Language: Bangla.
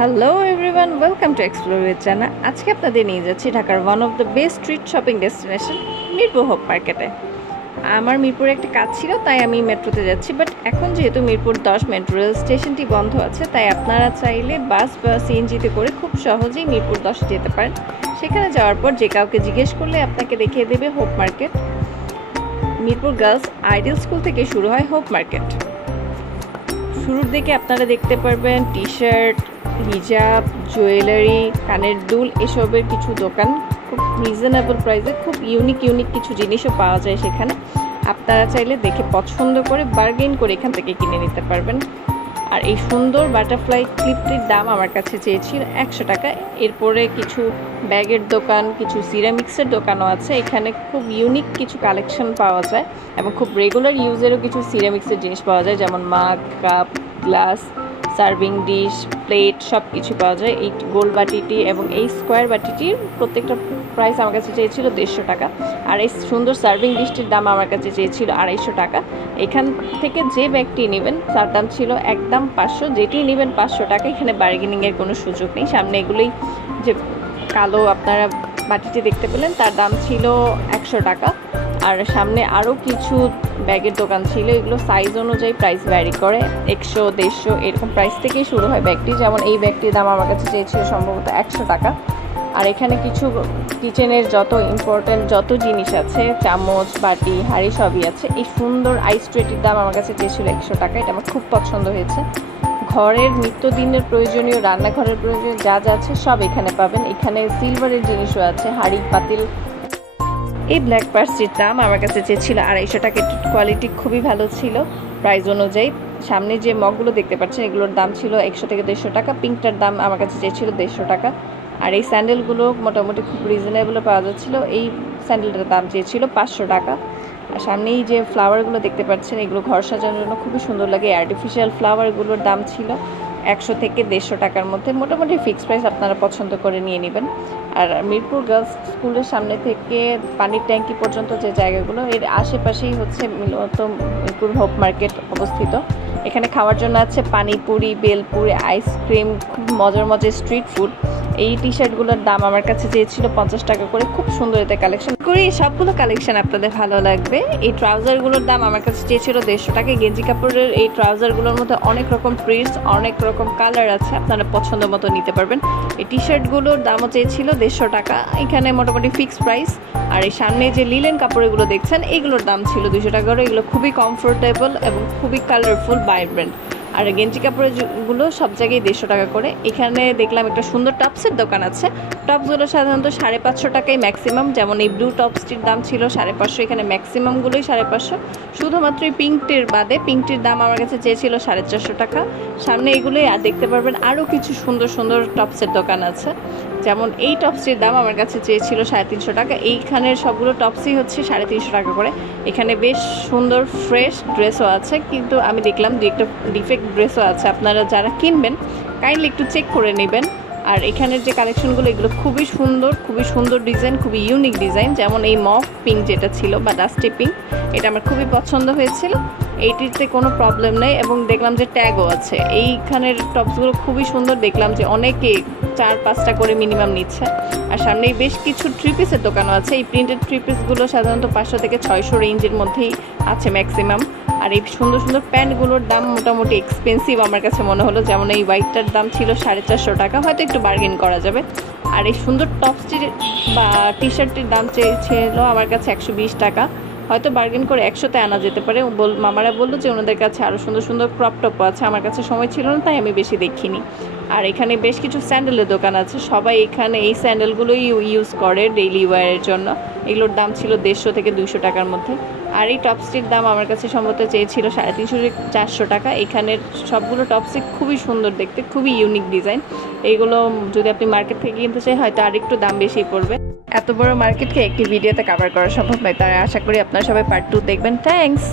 Hello everyone, welcome to explore with জানা। আজকে আপনাদের নিয়ে যাচ্ছি ঢাকার one of the best street shopping destination Mirpur hope মার্কেটে। আমার মিরপুরে একটা কাজ ছিল, তাই আমি মেট্রোতে যাচ্ছি। বাট এখন যেহেতু মিরপুর 10 মেট্রো রেল স্টেশনটি বন্ধ আছে, তাই আপনারা চাইলে বাস বা সিএনজিতে করে খুব সহজেই মিরপুর 10 যেতে পারেন। সেখানে যাওয়ার পর যে কাউকে জিজ্ঞেস করলে আপনাকে দেখিয়ে দেবে hope market. Mirpur girls ideal school থেকে শুরু হয় হোপ মার্কেট। শুরুর দিকে আপনারা দেখতে পারবেন টি শার্ট, হিজাব, জুয়েলারি, কানের দুল এসবের কিছু দোকান। খুব রিজনেবল প্রাইসে খুব ইউনিক কিছু জিনিসও পাওয়া যায় সেখানে। আপনারা চাইলে দেখে পছন্দ করে বার্গেন করে এখান থেকে কিনে নিতে পারবেন। আর এই সুন্দর বাটারফ্লাই ক্লিপটির দাম আমার কাছে চেয়েছিল 100 টাকা। এরপরে কিছু ব্যাগের দোকান, কিছু সিরামিক্সের দোকানও আছে। এখানে খুব ইউনিক কিছু কালেকশন পাওয়া যায় এবং খুব রেগুলার ইউজেরও কিছু সিরামিক্সের জিনিস পাওয়া যায়, যেমন মাগ, cup, glass, serving dish, plate সব কিছু পাওয়া যায়। এই গোল বাটিটি এবং এই স্কোয়ার বাটিটির প্রত্যেকটা প্রাইস আমার কাছে চেয়েছিল 150 টাকা। আর এই সুন্দর সার্ভিং ডিশটির দাম আমার কাছে চেয়েছিল 250 টাকা। এখান থেকে যে ব্যাগটি নেবেন তার দাম ছিল একদম 500, যেটি নেবেন 500 টাকা। এখানে বার্গেনিংয়ের কোনো সুযোগ নেই। সামনে এগুলোই যে কালো আপনারা বাটিটি দেখতে পেলেন তার দাম ছিল 100 টাকা। আর সামনে আরও কিছু ব্যাগের দোকান ছিল, এগুলো সাইজ অনুযায়ী প্রাইস ভ্যারি করে, 100, 150 এরকম প্রাইস থেকেই শুরু হয় ব্যাগটি। যেমন এই ব্যাগটির দাম আমার কাছে চেয়েছিল সম্ভবত 100 টাকা। আর এখানে কিছু কিচেনের যত ইম্পর্ট্যান্ট যত জিনিস আছে, চামচ, বাটি, হাঁড়ি সবই আছে। এই সুন্দর আইস ট্রেটির দাম আমার কাছে চেয়েছিল 100 টাকা। এটা আমার খুব পছন্দ হয়েছে। ঘরের নিত্যদিনের প্রয়োজনীয়, রান্নাঘরের প্রয়োজনীয় যা যা আছে সব এখানে পাবেন। এখানে সিলভারের জিনিসও আছে, হাঁড়ি, পাতিল। এই ব্ল্যাক পার্সটির দাম আমার কাছে চেয়েছিল 250 টাকা। কোয়ালিটি খুবই ভালো ছিল প্রাইস অনুযায়ী। সামনে যে মগগুলো দেখতে পাচ্ছেন এগুলোর দাম ছিল 100 থেকে 150 টাকা। পিঙ্কটার দাম আমার কাছে চেয়েছিল 150 টাকা। আর এই স্যান্ডেলগুলো মোটামুটি খুব রিজনেবলে পাওয়া যাচ্ছিলো। এই স্যান্ডেলটার দাম চেয়েছিল 500 টাকা। আর সামনে এই যে ফ্লাওয়ারগুলো দেখতে পাচ্ছেন এগুলো ঘর সাজানোর জন্য খুবই সুন্দর লাগে। আর্টিফিশিয়াল ফ্লাওয়ারগুলোর দাম ছিল 100 থেকে 150 টাকার মধ্যে। মোটামুটি ফিক্সড প্রাইস, আপনারা পছন্দ করে নিয়ে নেবেন। আর মিরপুর গার্লস স্কুলের সামনে থেকে পানির ট্যাঙ্কি পর্যন্ত যে জায়গাগুলো, এর আশেপাশেই হচ্ছে মূলত মিরপুর হোপ মার্কেট অবস্থিত। এখানে খাওয়ার জন্য আছে পানিপুরি, বেলপুরি, আইসক্রিম, খুব মজার স্ট্রিট ফুড। এই টি শার্টগুলোর দাম আমার কাছে চেয়েছিল 50 টাকা করে। খুব সুন্দর এতে কালেকশন করি, সবগুলো কালেকশন আপনাদের ভালো লাগবে। এই ট্রাউজারগুলোর দাম আমার কাছে চেয়েছিল 150 টাকা। গেঞ্জি কাপড়ের এই ট্রাউজারগুলোর মধ্যে অনেক রকম প্রিন্টস, অনেক রকম কালার আছে, আপনারা পছন্দ মতো নিতে পারবেন। এই টি শার্টগুলোর দামও চেয়েছিল 150 টাকা। এখানে মোটামুটি ফিক্সড প্রাইস। আর এই সামনে যে লিলেন কাপড়গুলো দেখছেন এগুলোর দাম ছিল 200 টাকা করে। এগুলো খুবই কমফোর্টেবল এবং খুবই কালারফুল, ভাইব্রেন্ট। আর গেঞ্জি কাপড়গুলো সব জায়গায় 150 টাকা করে। এখানে দেখলাম একটা সুন্দর টপসের দোকান আছে। টপসগুলো সাধারণত 550 টাকাই ম্যাক্সিমাম। যেমন এই ব্লু টপসটির দাম ছিল 550, এখানে ম্যাক্সিমামগুলোই 550। শুধুমাত্র এই পিঙ্কটির বাদে, পিঙ্কটির দাম আমার কাছে চেয়েছিল 450 টাকা। সামনে এগুলোই আর দেখতে পারবেন আরও কিছু সুন্দর সুন্দর টপসের দোকান আছে। যেমন এই টপসটির দাম আমার কাছে চেয়েছিল 350 টাকা। এইখানের সবগুলো টপসই হচ্ছে 350 টাকা করে। এখানে বেশ সুন্দর ফ্রেশ ড্রেসও আছে, কিন্তু আমি দেখলাম একটা ডিফেক্ট ড্রেসও আছে। আপনারা যারা কিনবেন কাইন্ডলি একটু চেক করে নেবেন। আর এখানের যে কালেকশনগুলো এগুলো খুবই সুন্দর ডিজাইন, খুবই ইউনিক ডিজাইন। যেমন এই মফ পিঙ্ক যেটা ছিল বা ডাস্টি পিঙ্ক, এটা আমার খুবই পছন্দ হয়েছিল। এইটিতে কোনো প্রবলেম নেই এবং দেখলাম যে ট্যাগও আছে। এইখানের টপসগুলো খুবই সুন্দর। দেখলাম যে অনেকে 4-5টা করে মিনিমাম নিচ্ছে। আর সামনেই বেশ কিছু থ্রি পিসের দোকানও আছে। এই প্রিন্টেড থ্রি পিসগুলো সাধারণত 500 থেকে 600 রেঞ্জের মধ্যেই আছে ম্যাক্সিমাম। আর এই সুন্দর প্যান্টগুলোর দাম মোটামুটি এক্সপেন্সিভ আমার কাছে মনে হলো। যেমন এই হোয়াইটটার দাম ছিল 450 টাকা, হয়তো একটু বার্গেন করা যাবে। আর এই সুন্দর টপসটির বা টি শার্টটির দাম চেয়েছিল আমার কাছে 120 টাকা, হয়তো বার্গেন করে 100-তে আনা যেতে পারে। মামারা বললো যে ওনাদের কাছে আরও সুন্দর ক্রপ টপ আছে। আমার কাছে সময় ছিল না, তাই আমি বেশি দেখিনি। আর এখানে বেশ কিছু স্যান্ডেলের দোকান আছে। সবাই এখানে এই স্যান্ডেলগুলোই ইউজ করে ডেইলি ওয়্যারের জন্য। এগুলোর দাম ছিল 150 থেকে 200 টাকার মধ্যে। আর এই টপসটির দাম আমার কাছে সম্ভবত চেয়েছিল 350-400 টাকা। এখানের সবগুলো টপসই খুবই সুন্দর দেখতে, খুবই ইউনিক ডিজাইন। এইগুলো যদি আপনি মার্কেট থেকে কিনতে চাই হয়তো আরেকটু দাম বেশি পড়বে। এত বড় মার্কেটকে একটি ভিডিওতে কভার করা সম্ভব নয়, তাই আশা করি আপনারা সবাই পার্ট 2 দেখবেন। থ্যাঙ্কস।